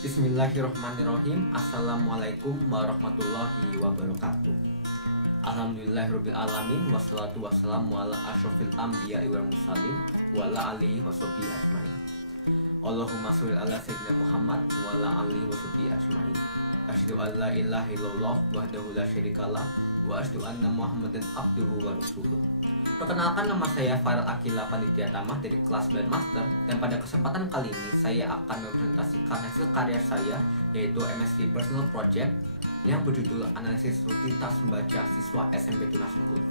Bismillahirrahmanirrahim. Assalamualaikum warahmatullahi wabarakatuh. Alhamdulillahirabbil alamin wassalatu wassalamu ala asyrofil anbiya'i wal mursalin wa ala alihi washabihi ajmain. Allahumma sholli ala sayyidina Muhammad wa ala alihi washabihi ajmain. Asyhadu an la ilaha illallah wahdahu la syarikalah wa asyhadu anna Muhammadan abduhu wa rasuluh. Perkenalkan, nama saya Farel Akila Panitia Tamah dari kelas Band Master, dan pada kesempatan kali ini saya akan mempresentasikan hasil karya saya, yaitu MSc Personal Project yang berjudul Analisis Rutinitas Membaca Siswa SMP Tunas Unggul.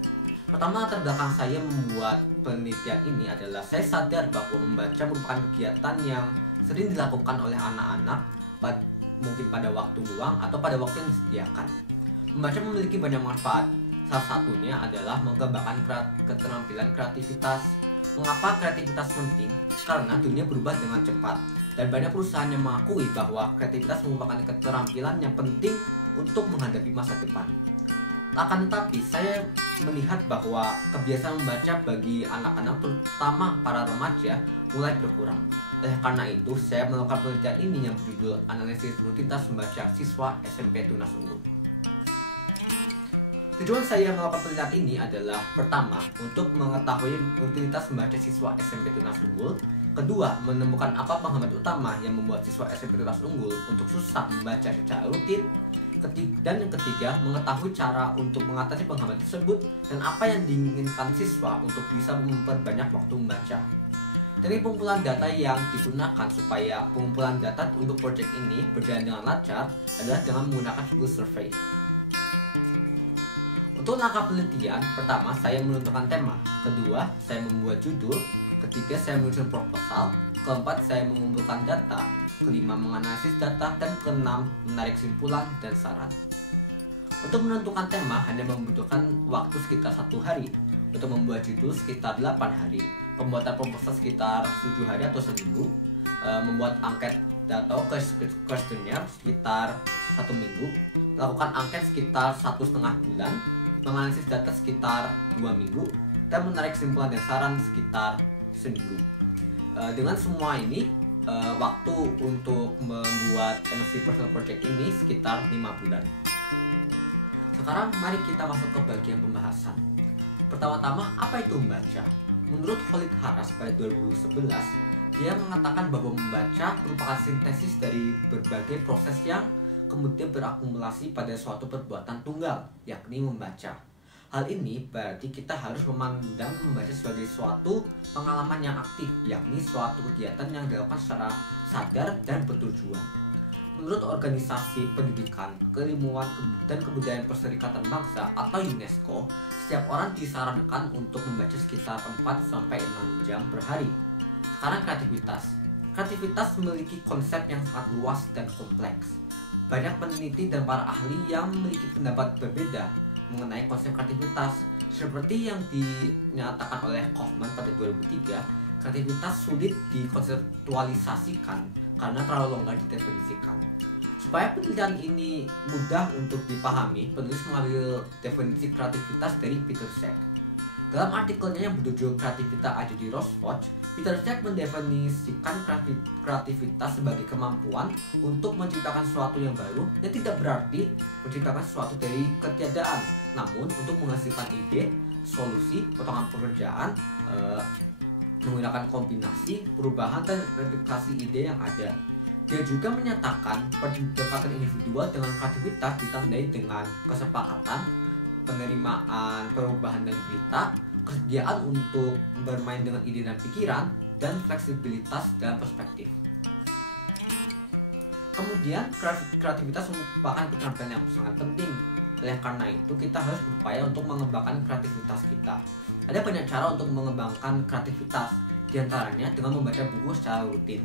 Pertama, latar belakang saya membuat penelitian ini adalah saya sadar bahwa membaca merupakan kegiatan yang sering dilakukan oleh anak-anak mungkin pada waktu luang atau pada waktu yang disediakan. Membaca memiliki banyak manfaat. Salah satunya adalah mengembangkan keterampilan kreativitas. Mengapa kreativitas penting? Karena dunia berubah dengan cepat, dan banyak perusahaan yang mengakui bahwa kreativitas merupakan keterampilan yang penting untuk menghadapi masa depan. Akan tetapi, saya melihat bahwa kebiasaan membaca bagi anak-anak, terutama para remaja, mulai berkurang. Oleh karena itu, saya melakukan penelitian ini yang berjudul Analisis Rutinitas Membaca Siswa SMP Tunas Unggul. Tujuan saya melakukan penelitian ini adalah pertama, untuk mengetahui rutinitas membaca siswa SMP Tunas Unggul. Kedua, menemukan apa penghambat utama yang membuat siswa SMP Tunas Unggul untuk susah membaca secara rutin. Dan yang ketiga, mengetahui cara untuk mengatasi penghambat tersebut dan apa yang diinginkan siswa untuk bisa memperbanyak waktu membaca. Dari pengumpulan data yang digunakan supaya pengumpulan data untuk proyek ini berjalan dengan lancar adalah dengan menggunakan Google Survey. Untuk langkah penelitian, pertama saya menentukan tema, kedua saya membuat judul, ketiga saya menyusun proposal, keempat saya mengumpulkan data, kelima menganalisis data, dan keenam menarik kesimpulan dan saran. Untuk menentukan tema hanya membutuhkan waktu sekitar 1 hari, untuk membuat judul sekitar 8 hari, pembuatan proposal sekitar 7 hari atau seminggu, membuat angket atau kuesioner sekitar 1 minggu, melakukan angket sekitar 1,5 bulan, menganalisis data sekitar 2 minggu, dan menarik kesimpulan dan saran sekitar seminggu. Dengan semua ini, waktu untuk membuat MSc Personal Project ini sekitar 5 bulan. Sekarang mari kita masuk ke bagian pembahasan. Pertama-tama, apa itu membaca? Menurut Khalid Haras pada 2011, dia mengatakan bahwa membaca merupakan sintesis dari berbagai proses yang kemudian berakumulasi pada suatu perbuatan tunggal, yakni membaca. Hal ini berarti kita harus memandang membaca sebagai suatu pengalaman yang aktif, yakni suatu kegiatan yang dilakukan secara sadar dan bertujuan. Menurut Organisasi Pendidikan, Keilmuan dan Kebudayaan Perserikatan Bangsa atau UNESCO, setiap orang disarankan untuk membaca sekitar 4-6 jam per hari. Sekarang kreativitas. Kreativitas memiliki konsep yang sangat luas dan kompleks. Banyak peneliti dan para ahli yang memiliki pendapat berbeda mengenai konsep kreativitas. Seperti yang dinyatakan oleh Kaufman pada 2003, kreativitas sulit dikonseptualisasikan karena terlalu longgar didefinisikan. Supaya penelitian ini mudah untuk dipahami, penulis mengambil definisi kreativitas dari Peter Sack. Dalam artikelnya yang berjudul Kreativitas Ada di Rosewood, Peter Sack mendefinisikan kreativitas sebagai kemampuan untuk menciptakan sesuatu yang baru yang tidak berarti menciptakan sesuatu dari ketiadaan, namun untuk menghasilkan ide, solusi, potongan pekerjaan, menggunakan kombinasi, perubahan, dan replikasi ide yang ada. Dia juga menyatakan pendekatan individual dengan kreativitas ditandai dengan kesepakatan, penerimaan perubahan dan berita, kesediaan untuk bermain dengan ide dan pikiran, dan fleksibilitas dalam perspektif. Kemudian, kreativitas merupakan keterampilan yang sangat penting. Oleh karena itu, kita harus berupaya untuk mengembangkan kreativitas kita. Ada banyak cara untuk mengembangkan kreativitas, diantaranya dengan membaca buku secara rutin,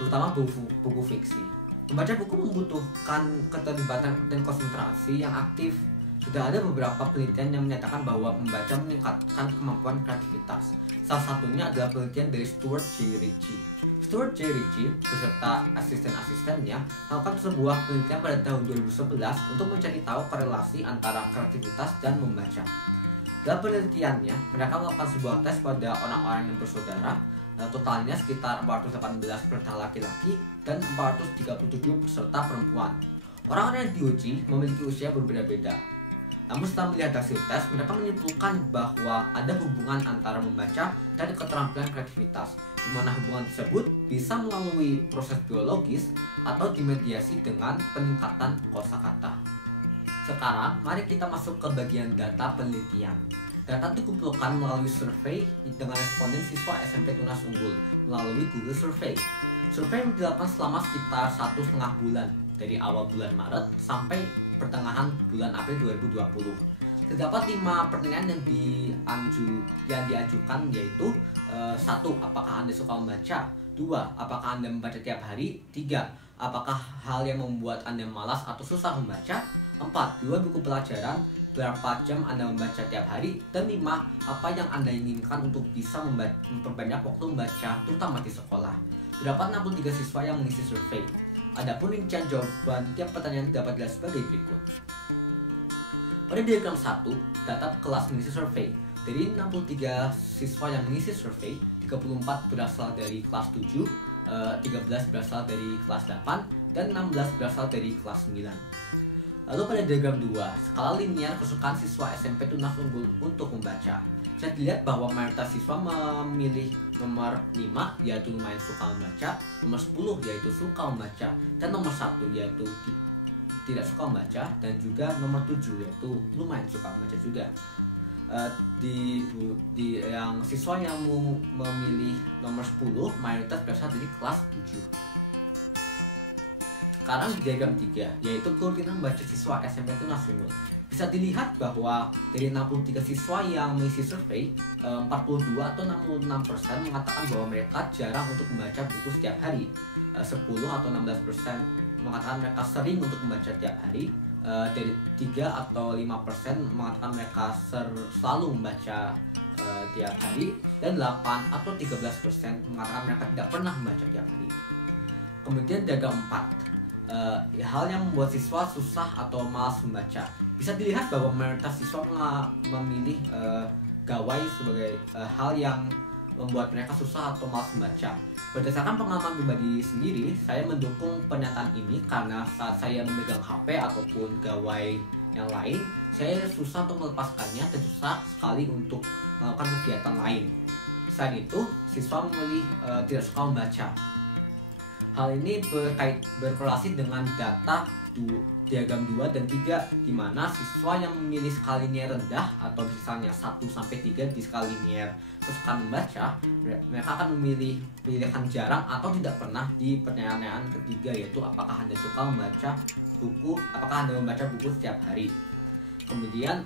terutama buku fiksi. Membaca buku membutuhkan keterlibatan dan konsentrasi yang aktif. Sudah ada beberapa penelitian yang menyatakan bahwa membaca meningkatkan kemampuan kreativitas. Salah satunya adalah penelitian dari Stuart J. Ritchie. Stuart J. Ritchie beserta asisten-asistennya melakukan sebuah penelitian pada tahun 2011 untuk mencari tahu korelasi antara kreativitas dan membaca. Dalam penelitiannya, mereka melakukan sebuah tes pada orang-orang yang bersaudara. Totalnya sekitar 418 peserta laki-laki dan 437 peserta perempuan. Orang-orang yang diuji memiliki usia berbeda-beda. Namun setelah melihat hasil tes, mereka menyimpulkan bahwa ada hubungan antara membaca dan keterampilan kreativitas, di mana hubungan tersebut bisa melalui proses biologis atau dimediasi dengan peningkatan kosakata. Sekarang, mari kita masuk ke bagian data penelitian. Data dikumpulkan melalui survei dengan responden siswa SMP Tunas Unggul melalui Google Survey. Survei dilakukan selama sekitar 1,5 bulan, dari awal bulan Maret sampai pertengahan bulan April 2020. Terdapat 5 pertanyaan yang diajukan, yaitu 1. Apakah Anda suka membaca? 2. Apakah Anda membaca tiap hari? 3. Apakah hal yang membuat Anda malas atau susah membaca? 4. 2 buku pelajaran. Berapa jam Anda membaca tiap hari? Dan 5. Apa yang Anda inginkan untuk bisa memperbanyak waktu membaca, terutama di sekolah? Terdapat 63 siswa yang mengisi survei. Adapun rincian jawaban tiap pertanyaan dapat dilihat sebagai berikut. Pada diagram 1, data kelas mengisi survei. Dari 63 siswa yang mengisi survei, 34 berasal dari kelas 7, 13 berasal dari kelas 8, dan 16 berasal dari kelas 9. Lalu pada diagram 2, skala linear kesukaan siswa SMP Tunas Unggul untuk membaca. Bisa dilihat bahwa mayoritas siswa memilih nomor 5, yaitu lumayan suka membaca, nomor 10 yaitu suka membaca, dan nomor 1 yaitu tidak suka membaca, dan juga nomor 7 yaitu lumayan suka membaca juga. Di yang siswa yang memilih nomor 10 mayoritas berasal dari kelas 7. Sekarang di diagram 3, yaitu kerutinan membaca siswa SMP Tunas Unggul. Bisa dilihat bahwa dari 63 siswa yang mengisi survei, 42 atau 66% mengatakan bahwa mereka jarang untuk membaca buku setiap hari. 10 atau 16% mengatakan mereka sering untuk membaca tiap hari. Dari 3 atau 5% mengatakan mereka selalu membaca tiap hari. Dan 8 atau 13% mengatakan mereka tidak pernah membaca tiap hari. Kemudian diagram 4, hal yang membuat siswa susah atau malas membaca. Bisa dilihat bahwa mayoritas siswa memilih gawai sebagai hal yang membuat mereka susah atau malas membaca. Berdasarkan pengalaman pribadi sendiri, saya mendukung pernyataan ini karena saat saya memegang HP ataupun gawai yang lain, saya susah untuk melepaskannya dan susah sekali untuk melakukan kegiatan lain. Selain itu, siswa memilih tidak suka membaca. Hal ini berkorelasi dengan data diagram 2 dan 3, di mana siswa yang memilih skala linear rendah atau misalnya 1-3 di skala linear kesukaan membaca, mereka akan memilih pilihan jarang atau tidak pernah di pertanyaan ketiga, yaitu apakah Anda suka membaca buku, apakah Anda membaca buku setiap hari. Kemudian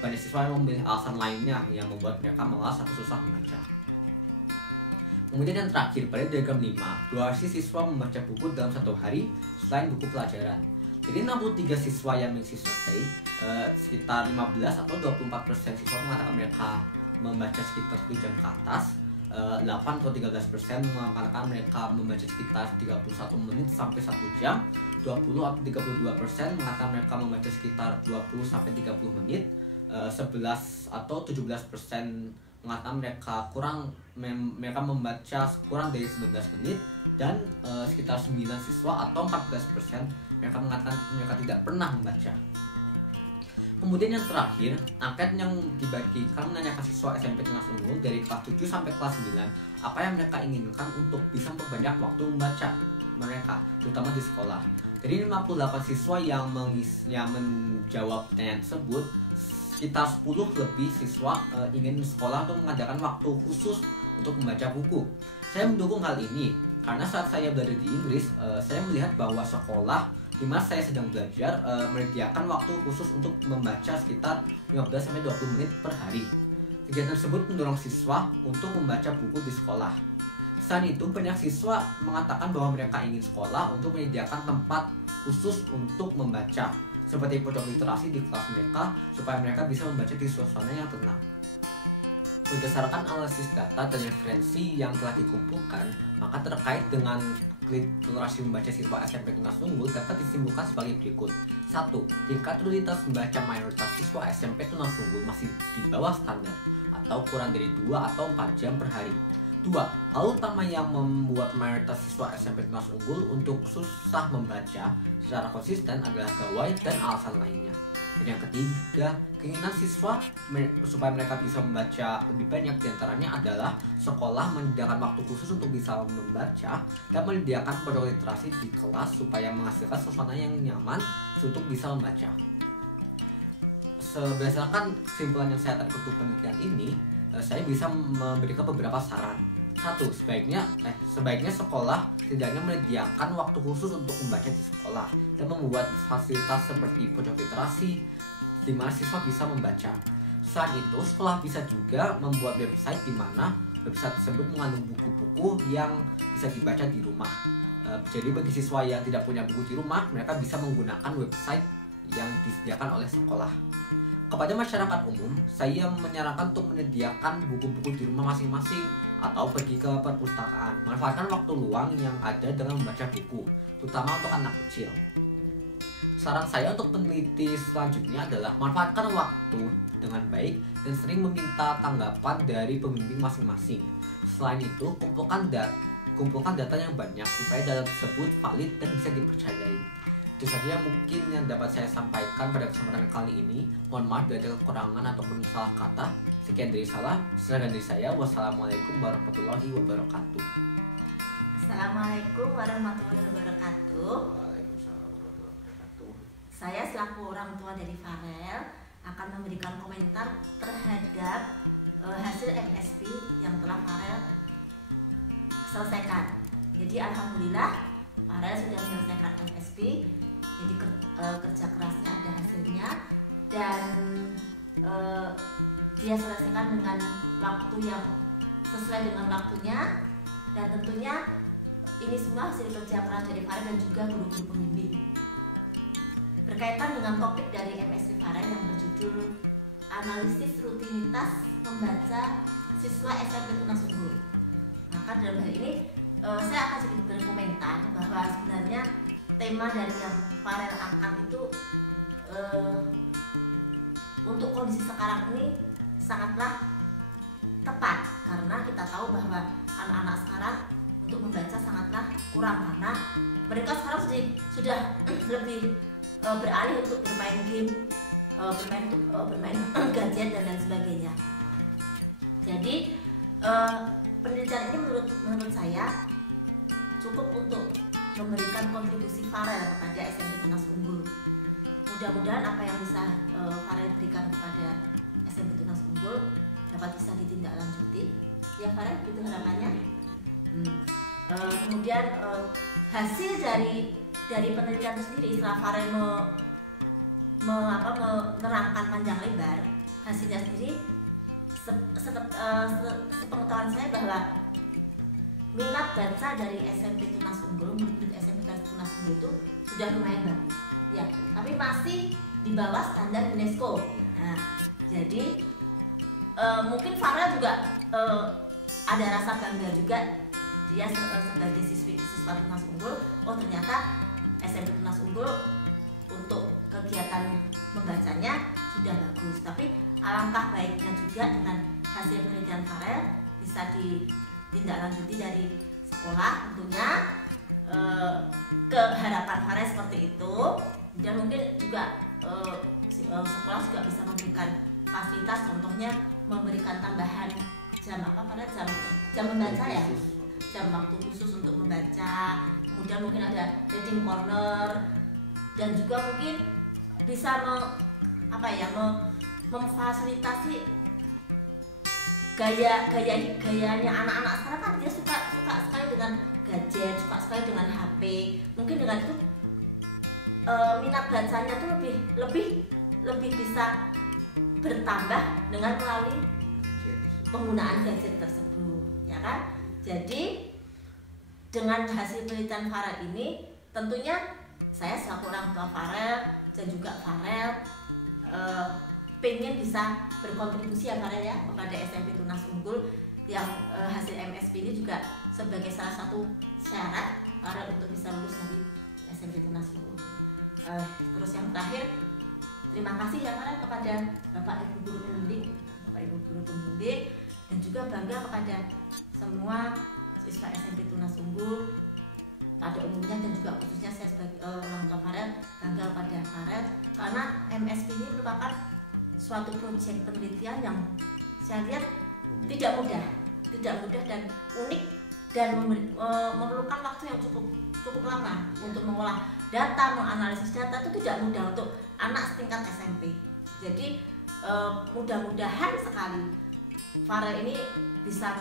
banyak siswa yang memilih alasan lainnya yang membuat mereka malas atau susah membaca. Kemudian yang terakhir, pada diagram 5, durasi siswa membaca buku dalam 1 hari selain buku pelajaran. Jadi 63 siswa yang mengisi survei, sekitar 15 atau 24% siswa mengatakan mereka membaca sekitar 1 jam ke atas, 8 atau 13% mengatakan mereka membaca sekitar 31 menit sampai 1 jam, 20 atau 32% mengatakan mereka membaca sekitar 20 sampai 30 menit, 11 atau 17% mengatakan mereka membaca kurang dari 19 menit, dan sekitar 9 siswa atau 14% mereka mengatakan mereka tidak pernah membaca. Kemudian yang terakhir, angket yang dibagikan menanyakan siswa SMP Tunas Unggul dari kelas 7 sampai kelas 9 apa yang mereka inginkan untuk bisa memperbanyak waktu membaca mereka, terutama di sekolah. Dari 58 siswa yang menjawab pertanyaan tersebut, sekitar 10 lebih siswa ingin sekolah untuk mengadakan waktu khusus untuk membaca buku. Saya mendukung hal ini karena saat saya berada di Inggris, saya melihat bahwa sekolah di mana saya sedang belajar menyediakan waktu khusus untuk membaca sekitar 15-20 menit per hari. Kegiatan tersebut mendorong siswa untuk membaca buku di sekolah. Selain itu, banyak siswa mengatakan bahwa mereka ingin sekolah untuk menyediakan tempat khusus untuk membaca, seperti pojok literasi di kelas mereka, supaya mereka bisa membaca di suasana yang tenang. Berdasarkan analisis data dan referensi yang telah dikumpulkan, maka terkait dengan literasi membaca siswa SMP Tunas Unggul dapat disimpulkan sebagai berikut. 1. Tingkat rutinitas membaca mayoritas siswa SMP Tunas Unggul masih di bawah standar atau kurang dari 2 atau 4 jam per hari. Dua, hal utama yang membuat mayoritas siswa SMP Tunas Unggul untuk susah membaca secara konsisten adalah gawai dan alasan lainnya. Dan yang ketiga, keinginan siswa supaya mereka bisa membaca lebih banyak diantaranya adalah sekolah menyediakan waktu khusus untuk bisa membaca dan menyediakan pondok literasi di kelas supaya menghasilkan suasana yang nyaman untuk bisa membaca. Berdasarkan kesimpulan yang saya tarik untuk penelitian ini, saya bisa memberikan beberapa saran. Satu, sebaiknya sekolah tidaknya menyediakan waktu khusus untuk membaca di sekolah dan membuat fasilitas seperti pondok literasi di mana siswa bisa membaca. Selain itu, sekolah bisa juga membuat website di mana website tersebut mengandung buku-buku yang bisa dibaca di rumah. Jadi bagi siswa yang tidak punya buku di rumah, mereka bisa menggunakan website yang disediakan oleh sekolah. Kepada masyarakat umum, saya menyarankan untuk menyediakan buku-buku di rumah masing-masing atau pergi ke perpustakaan. Manfaatkan waktu luang yang ada dengan membaca buku, terutama untuk anak kecil. Saran saya untuk peneliti selanjutnya adalah manfaatkan waktu dengan baik dan sering meminta tanggapan dari pembimbing masing-masing. Selain itu, kumpulkan data yang banyak supaya data tersebut valid dan bisa dipercayai. Itu saja mungkin yang dapat saya sampaikan pada kesempatan kali ini. Mohon maaf bila ada kekurangan ataupun salah kata. Sekian dari saya. Wassalamualaikum warahmatullahi wabarakatuh. Assalamualaikum warahmatullahi wabarakatuh. Saya selaku orang tua dari Farel akan memberikan komentar terhadap hasil MSP yang telah Farel selesaikan. Jadi alhamdulillah Farel sudah menyelesaikan MSP. Jadi kerja kerasnya ada hasilnya dan dia selesaikan dengan waktu yang sesuai dengan waktunya, dan tentunya ini semua hasil kerja keras dari Farel dan juga guru-guru pembimbing. Berkaitan dengan topik dari MSP Farel yang berjudul analisis rutinitas membaca siswa SMP Tunas Unggul. Maka dalam hal ini saya akan sedikit berkomentar bahwa sebenarnya tema dari yang Farel angkat itu untuk kondisi sekarang ini sangatlah tepat, karena kita tahu bahwa anak-anak sekarang untuk membaca sangatlah kurang karena mereka sekarang sudah lebih beralih untuk bermain game, bermain gadget dan lain sebagainya. Jadi penelitian ini menurut saya cukup untuk memberikan kontribusi Farel kepada SMP Tunas Unggul. Mudah-mudahan apa yang bisa Farel berikan kepada SMP Tunas Unggul dapat bisa ditindaklanjuti. Ya Farel, itu harapannya. Kemudian hasil dari penelitian itu sendiri setelah Farel menerangkan panjang lebar, hasilnya sendiri sepengetahuan saya bahwa minat baca dari SMP Tunas Unggul, murid SMP Tunas Unggul itu sudah lumayan bagus, ya. Tapi masih di bawah standar UNESCO. Nah, jadi mungkin Farel juga ada rasa bangga juga dia sebagai siswa Tunas Unggul. Oh ternyata SMP Tunas Unggul untuk kegiatan membacanya sudah bagus. Tapi alangkah baiknya juga dengan hasil penelitian Farel bisa ditindaklanjuti dari sekolah tentunya, ke harapan Farel seperti itu. Dan mungkin juga sekolah juga bisa memberikan fasilitas, contohnya memberikan tambahan jam jam membaca ya, jam waktu khusus untuk membaca. Kemudian mungkin ada reading corner dan juga mungkin bisa memfasilitasi gayanya anak-anak sekarang kan dia suka sekali dengan gadget, suka sekali dengan HP. Mungkin dengan itu minat bacanya tuh lebih bisa bertambah dengan melalui penggunaan gadget tersebut, ya kan? Jadi dengan hasil penelitian Farel ini tentunya saya selaku orang tua Farel dan juga Farel pengen bisa berkontribusi ya Farel ya kepada SMP Tunas Unggul yang hasil MSP ini juga sebagai salah satu syarat Farel untuk bisa lulus dari SMP Tunas Unggul. Terus yang terakhir, terima kasih ya Farel kepada Bapak Ibu guru pembimbing dan juga bangga kepada semua siswa SMP Tunas Unggul pada umumnya dan juga khususnya saya sebagai orang tua Farel bangga pada Farel karena MSP ini merupakan suatu proyek penelitian yang saya lihat tidak mudah dan unik dan memerlukan waktu yang cukup lama untuk mengolah data, menganalisis data itu tidak mudah untuk anak setingkat SMP. Jadi mudah-mudahan sekali Farel ini bisa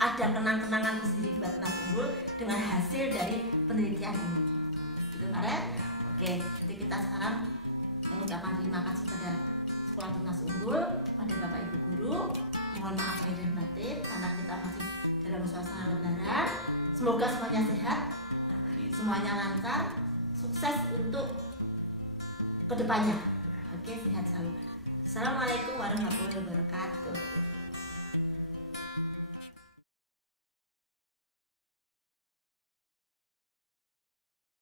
ada kenang-kenangan tersendiri buat Tunas Unggul dengan hasil dari penelitian ini. Gitu Farel? Oke, jadi kita sekarang mengucapkan terima kasih pada Sekolah Tunas Unggul, pada Bapak Ibu guru. Mohon maaf lahir dan batin karena kita masih dalam suasana lebaran. Semoga semuanya sehat, semuanya lancar, sukses untuk kedepannya. Oke, sehat selalu. Assalamualaikum warahmatullahi wabarakatuh.